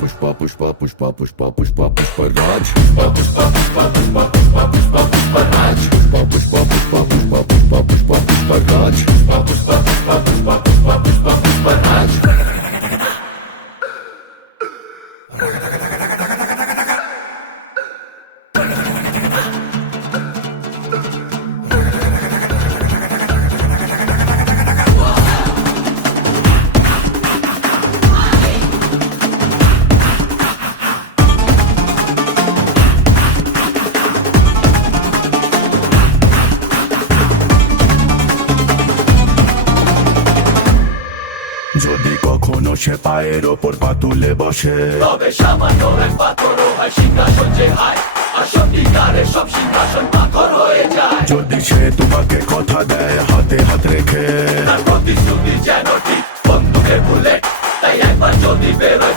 पुष्पा पुष्पा पुष्पा पुष्पा पुष्पा पुष्पराज पुष्पा पुष्पा पुष्पा पुष्पा पुष्पा पुष्पा पुष्पराज पुष्पा पुष्पा पुष्पा पुष्पा पुष्पा पुष्पा पुष्पराज पुष्पा पुष्पा पुष्पा पुष्पा पुष्पा पुष्पा पुष्पराज যদি কখনো সে পায়ের ওপর পা তুলে বসে, তবে সামান্য এক পাথরও হয় সিংহাসন যে হায়, আর সত্যিকারের সব সিংহাসন পাথর হয়ে যায়। যদি সে তোমাকে কথা দেয় হাতে হাত রেখে, তার প্রতিশ্রুতি যেন ঠিক বন্দুকের বুলেট, তাই একবার যদি বেরোয়